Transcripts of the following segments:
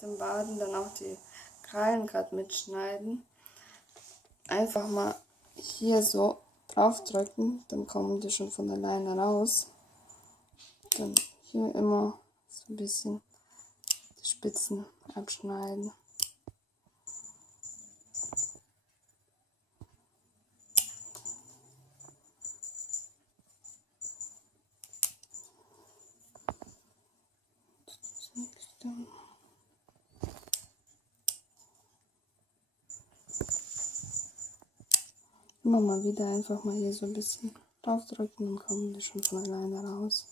dem Baden dann auch die Krallen gerade mitschneiden. Einfach mal hier so drauf drücken, dann kommen die schon von alleine raus. Dann hier immer so ein bisschen die Spitzen abschneiden. Das nächste. Immer mal wieder einfach mal hier so ein bisschen draufdrücken, dann kommen die schon von alleine raus.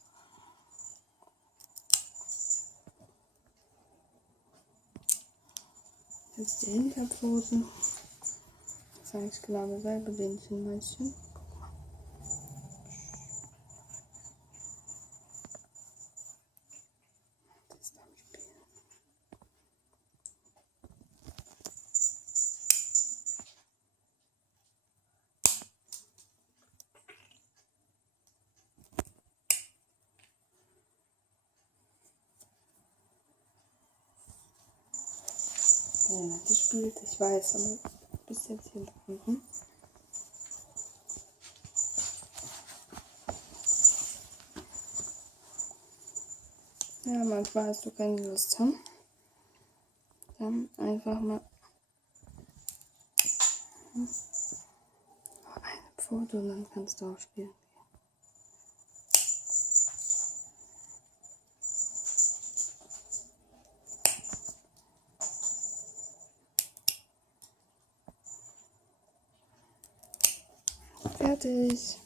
Jetzt die Hinterpfoten. Das ist eigentlich genau dasselbe Bändchenmännchen. Guck mal. Das darf ich spielen. Ja, das spielt, ich weiß, aber bis jetzt hier drunten. Ja, manchmal hast du keine Lust, hm? Dann einfach mal eine Pfote und dann kannst du auch spielen. Fertig.